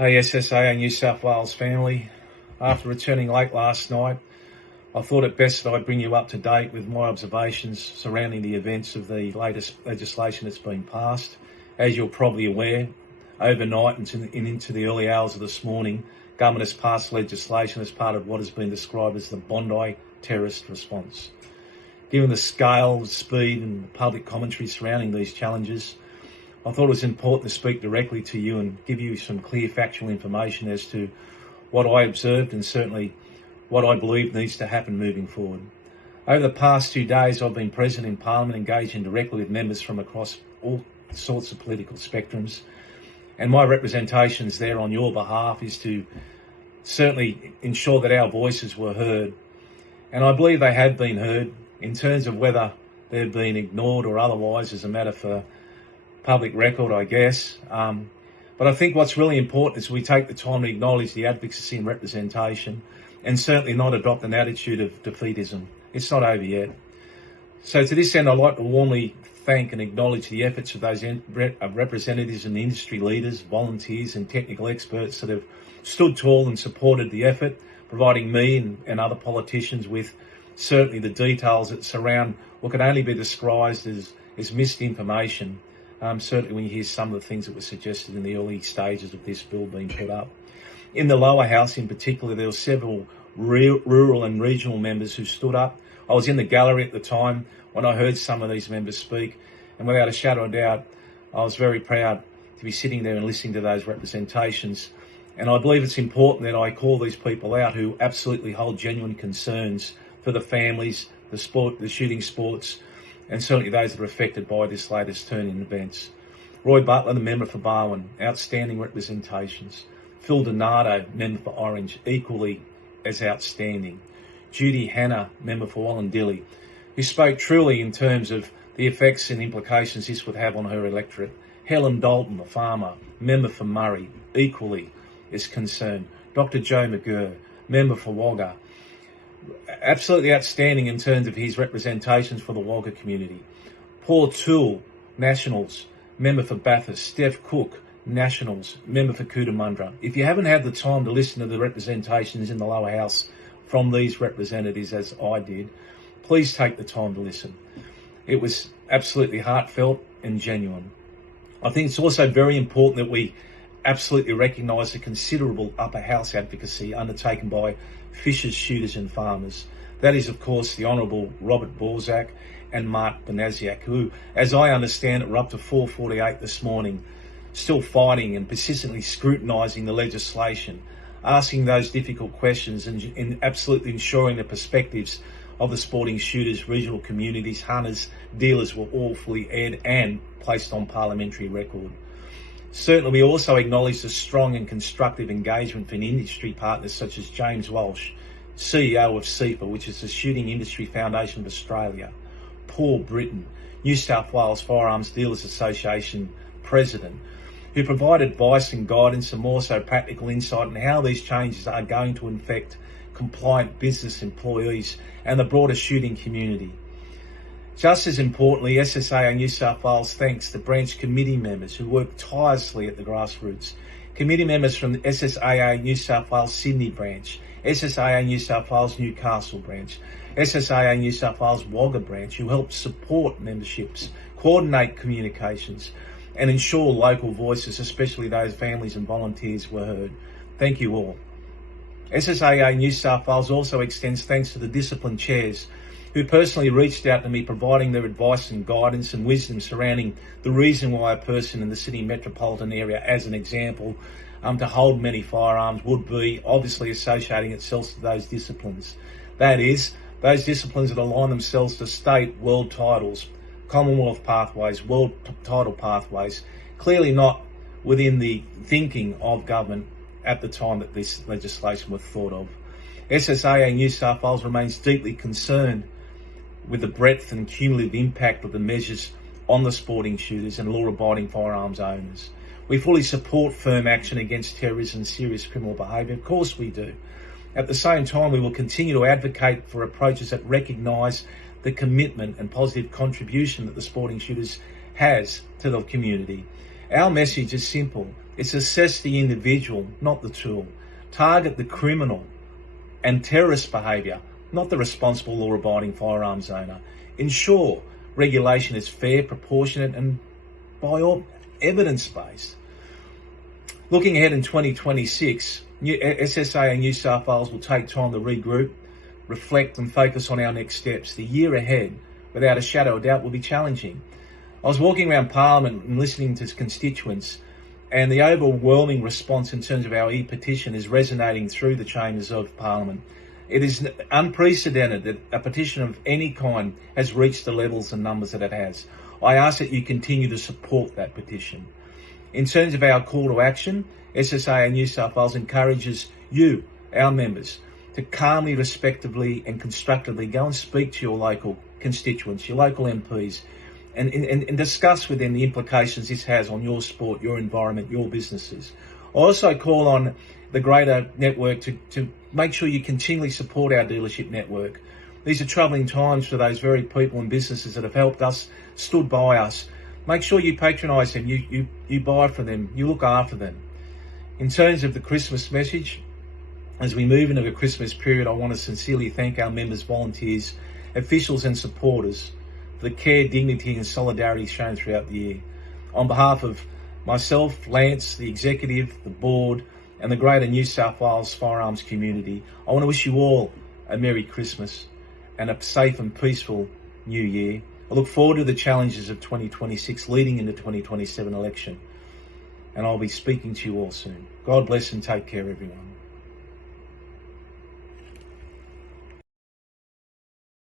Hey SSAA New South Wales family, after returning late last night, I thought it best that I bring you up to date with my observations surrounding the events of the latest legislation that's been passed. As you're probably aware, overnight and into the early hours of this morning, government has passed legislation as part of what has been described as the Bondi terrorist response. Given the scale, speed and public commentary surrounding these challenges, I thought it was important to speak directly to you and give you some clear factual information as to what I observed and certainly what I believe needs to happen moving forward. Over the past 2 days, I've been present in Parliament, engaging directly with members from across all sorts of political spectrums, and my representations there on your behalf is to certainly ensure that our voices were heard. And I believe they have been heard in terms of whether they've been ignored or otherwise as a matter for public record, I guess. But I think what's really important is we take the time to acknowledge the advocacy and representation and certainly not adopt an attitude of defeatism. It's not over yet. So to this end, I'd like to warmly thank and acknowledge the efforts of those representatives and industry leaders, volunteers and technical experts that have stood tall and supported the effort, providing me and other politicians with certainly the details that surround what can only be described as misinformation. Certainly when you hear some of the things that were suggested in the early stages of this bill being put up. In the lower house in particular, there were several rural and regional members who stood up. I was in the gallery at the time when I heard some of these members speak, and without a shadow of doubt, I was very proud to be sitting there and listening to those representations. And I believe it's important that I call these people out who absolutely hold genuine concerns for the families, the sport, the shooting sports, and certainly those that are affected by this latest turn in events. Roy Butler, the member for Barwon, outstanding representations. Phil Donato, member for Orange, equally as outstanding. Judy Hanna, member for Wallandilly, who spoke truly in terms of the effects and implications this would have on her electorate. Helen Dalton, the farmer, member for Murray, equally as concerned. Dr. Joe McGurr, member for Wagga, absolutely outstanding in terms of his representations for the Wagga community. Paul Toole, Nationals, member for Bathurst. Steph Cook, Nationals, member for Cootamundra. If you haven't had the time to listen to the representations in the lower house from these representatives as I did, please take the time to listen. It was absolutely heartfelt and genuine. I think it's also very important that we absolutely recognise the considerable upper house advocacy undertaken by fishers, shooters and farmers. That is, of course, the Honourable Robert Borsak and Mark Benaziak, who, as I understand it, were up to 4:48 this morning, still fighting and persistently scrutinising the legislation, asking those difficult questions and absolutely ensuring the perspectives of the sporting shooters, regional communities, hunters, dealers were all fully aired and placed on parliamentary record. Certainly, we also acknowledge the strong and constructive engagement from industry partners such as James Walsh, CEO of SEPA, which is the Shooting Industry Foundation of Australia, Paul Britton, New South Wales Firearms Dealers Association President, who provide advice and guidance and more so practical insight on how these changes are going to affect compliant business employees and the broader shooting community. Just as importantly, SSAA New South Wales thanks the branch committee members who work tirelessly at the Grassroots. Committee members from the SSAA New South Wales Sydney branch, SSAA New South Wales Newcastle branch, SSAA New South Wales Wagga branch, who help support memberships, coordinate communications and ensure local voices, especially those families and volunteers, were heard. Thank you all. SSAA New South Wales also extends thanks to the discipline chairs who personally reached out to me, providing their advice and guidance and wisdom surrounding the reason why a person in the Sydney metropolitan area, as an example, to hold many firearms would be obviously associating itself to those disciplines. That is, those disciplines that align themselves to state world titles, Commonwealth pathways, world title pathways, clearly not within the thinking of government at the time that this legislation was thought of. SSAA New South Wales remains deeply concerned with the breadth and cumulative impact of the measures on the sporting shooters and law-abiding firearms owners. We fully support firm action against terrorism and serious criminal behaviour. Of course we do. At the same time, we will continue to advocate for approaches that recognise the commitment and positive contribution that the sporting shooters has to the community. Our message is simple. It's assess the individual, not the tool. Target the criminal and terrorist behaviour, not the responsible law-abiding firearms owner. Ensure regulation is fair, proportionate and by all evidence-based. Looking ahead in 2026, SSAA New South Wales will take time to regroup, reflect and focus on our next steps. The year ahead, without a shadow of doubt, will be challenging. I was walking around Parliament and listening to constituents, and the overwhelming response in terms of our e-petition is resonating through the chambers of Parliament. It is unprecedented that a petition of any kind has reached the levels and numbers that it has. I ask that you continue to support that petition. In terms of our call to action, SSAA New South Wales encourages you, our members, to calmly, respectively and constructively go and speak to your local constituents, your local MPs, and discuss with them the implications this has on your sport, your environment, your businesses. I also call on the greater network to make sure you continually support our dealership network. These are troubling times for those very people and businesses that have helped us, stood by us. Make sure you patronise them, you buy from them, you look after them. In terms of the Christmas message, as we move into the Christmas period, I want to sincerely thank our members, volunteers, officials and supporters for the care, dignity and solidarity shown throughout the year. On behalf of myself, Lance, the executive, the board and the greater New South Wales firearms community, I want to wish you all a Merry Christmas and a safe and peaceful New Year. I look forward to the challenges of 2026 leading into 2027 election, and I'll be speaking to you all soon. God bless and take care, everyone.